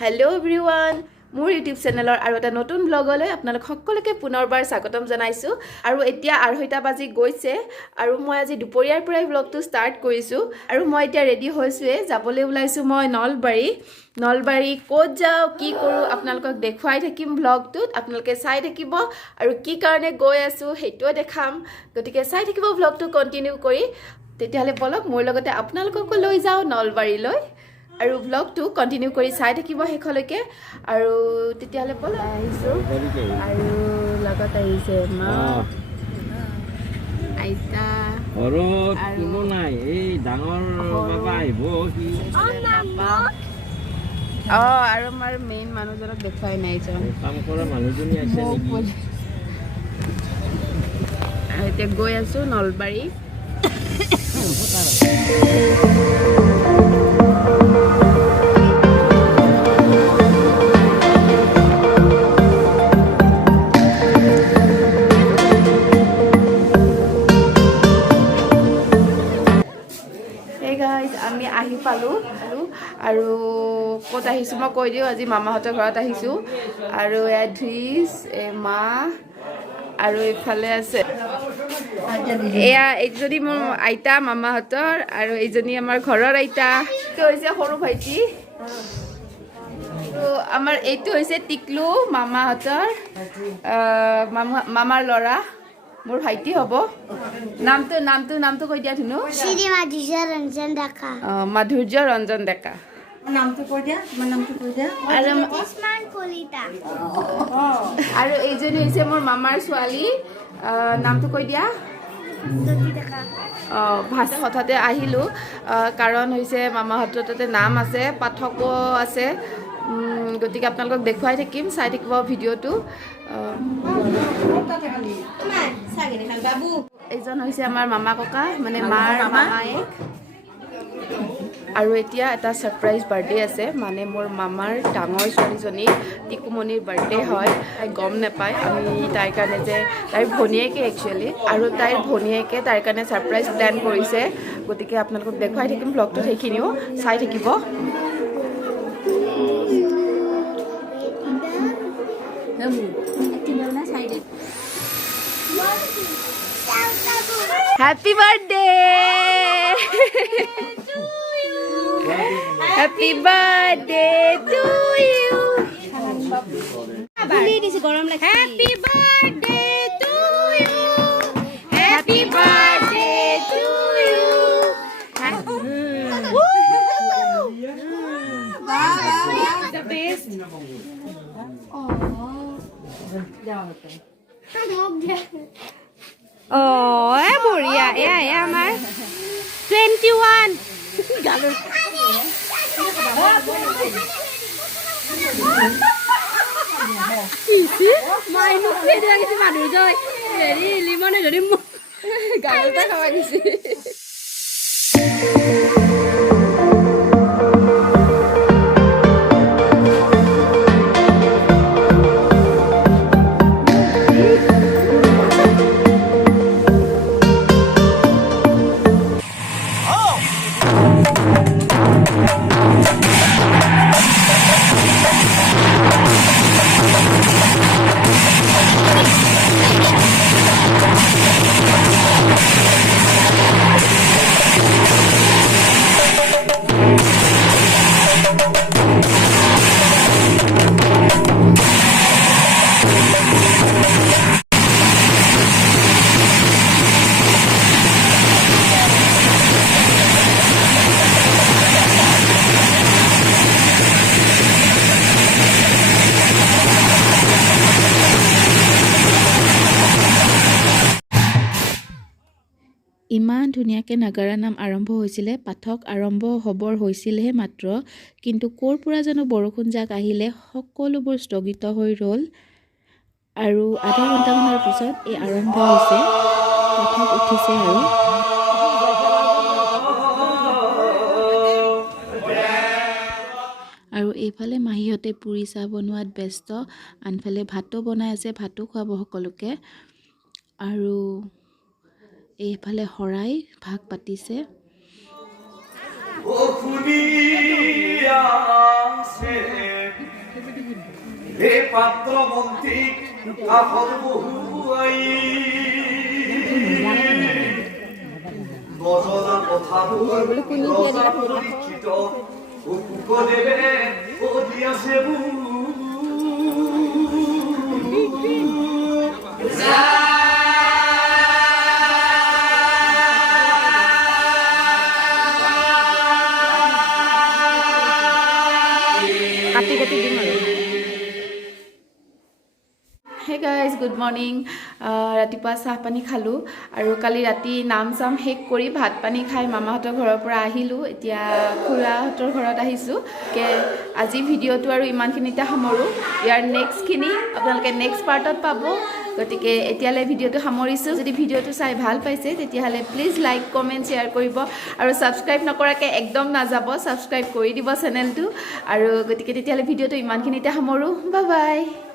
Hello everyone, মোৰ YouTube চেনেলৰ আৰু এটা নতুন ব্লগলৈ আপোনালোক সকলোকে পুনৰবাৰ স্বাগতম জনাইছো আৰু এতিয়া 2:30 বাজি গৈছে আৰু মই আজি দুপৰীয়াৰ পৰাই ব্লগটো ষ্টাৰ্ট কৰিছো আৰু মই এতিয়া ৰেডি হৈছোৱে যাবলৈ ওলাইছো মই নলবাৰী ক'ত যাও কি কৰো আপোনালোকক দেখুৱাই থাকিম ব্লগটোত আপোনালোকে চাই থাকিব আৰু কি কাৰণে গৈ আছো হেইটো দেখাম গতিকে চাই থাকিব ব্লগটো কন্টিনিউ কৰি তেতিয়ালে বলক মোৰ লগতে আপোনালোককো লৈ যাও নলবাৰীলৈ আৰু ব্লগটো কন্টিনিউ কৰি চাই থাকিব হেখলৈকে আৰু তেতিয়ালে বল আহিছো আৰু লগত আহিছে মা আইতা ঘৰত কোনো নাই এই ডাঙৰ বাবা আহিব কি আৰু আমাৰ মেইন মানুহজনক দেখাই নাই কাম কৰা মানুহজনী আছে নেকি এতিয়া গৈ আছো নলবাৰী আমি আহি পালো আৰু ক'ত আহিছো মই কৈ দিওঁ আজি মামাহঁতৰ ঘৰত আহিছো আৰু এড্ৰিছ মা আৰু এইফালে আছে এয়া এইজনী মোৰ আইতা মামাহঁতৰ আৰু এইজনী আমাৰ ঘৰৰ আইতা এইটো হৈছে সৰু ভাইটি আৰু আমাৰ এইটো হৈছে টিকলু মামাহঁতৰ মামাৰ ল'ৰা মোৰ ভাইটি হ'ব নামটো কৈ দিয়া ধুনু শ্ৰী মাধুৰ্য ৰঞ্জন ডেকা মাধুৰ্য ৰঞ্জন ডেকা নামটো কৈ দিয়া তোমাৰ নামটো কৈ দিয়া উষ্মান কলিতা আৰু এইজনী হৈছে মোৰ মামাৰ ছোৱালী নামটো কৈ দিয়া জ্যোতি ডেকা ভাষা হঠাতে আহিলোঁ কাৰণ হৈছে মামাহঁতৰ তাতে নাম আছে পাঠকো আছে গতিকে আপোনালোকক দেখুৱাই থাকিম চাই থাকিব ভিডিঅ'টো এইজন হৈছে আমাৰ মামা ককা মানে মাৰ মামায়েক আৰু এতিয়া এটা ছাৰপ্ৰাইজ বাৰ্থডে আছে মানে মোৰ মামাৰ ডাঙৰ ছোৱালীজনী টিকুমণিৰ বাৰ্থডে হয় তাই গম নাপায় আমি তাইৰ কাৰণে যে তাইৰ ভনীয়েকে একচুৱেলি আৰু তাইৰ ভনীয়েকে তাইৰ কাৰণে ছাৰপ্ৰাইজ প্লেন কৰিছে গতিকে আপোনালোকক দেখুৱাই থাকিম ব্লগটোত সেইখিনিও চাই থাকিব Happy birthday! Happy birthday to you! Happy birthday to you! Happy birthday to you! The best! বঢ়িয়া এয়া আমাৰ 21 মানুহ হেৰি লিমনে ধৰি গালত খাব গৈছে ইমান ধুনীয়াকৈ নাগাৰা নাম আৰম্ভ হৈছিলে পাঠক আৰম্ভ হ'বৰ হৈছিলহে মাত্ৰ কিন্তু ক'ৰ পৰা জানো বৰষুণ জাক আহিলে সকলোবোৰ স্থগিত হৈ ৰ'ল আৰু আধা ঘণ্টামানৰ পিছত এই আৰম্ভ হৈছে পাঠক উঠিছে আৰু এইফালে মাহীহঁতে পুৰি চাহ বনোৱাত ব্যস্ত আনফালে ভাতো বনাই আছে ভাতো খুৱাব সকলোকে আৰু এইফালে হৰাই ভাগ পাতিছে হে পাত্ৰ মন্ত্ৰীক কাষত বহুৱাই নজনা কথাবোৰ ৰজাত পৰীক্ষিত শুকদেৱে অধি আছে হে গাইজ গুড মৰ্ণিং ৰাতিপুৱা চাহ পানী খালোঁ আৰু কালি ৰাতি নাম চাম শেষ কৰি ভাত পানী খাই মামাহঁতৰ ঘৰৰ পৰা আহিলোঁ এতিয়া খুৰাহঁতৰ ঘৰত আহিছোঁ আজি ভিডিঅ'টো আৰু ইমানখিনিতে সামৰোঁ ইয়াৰ নেক্সটখিনি আপোনালোকে নেক্সট পাৰ্টত পাব গতিকে এতিয়ালৈ ভিডিঅ'টো সামৰিছোঁ যদি ভিডিঅ'টো চাই ভাল পাইছে তেতিয়াহ'লে প্লিজ লাইক কমেণ্ট শ্বেয়াৰ কৰিব আৰু ছাবস্ক্ৰাইব নকৰাকৈ একদম নাযাব ছাবস্ক্ৰাইব কৰি দিব চেনেলটো আৰু গতিকে তেতিয়াহ'লে ভিডিঅ'টো ইমানখিনিতে সামৰোঁ বাই বাই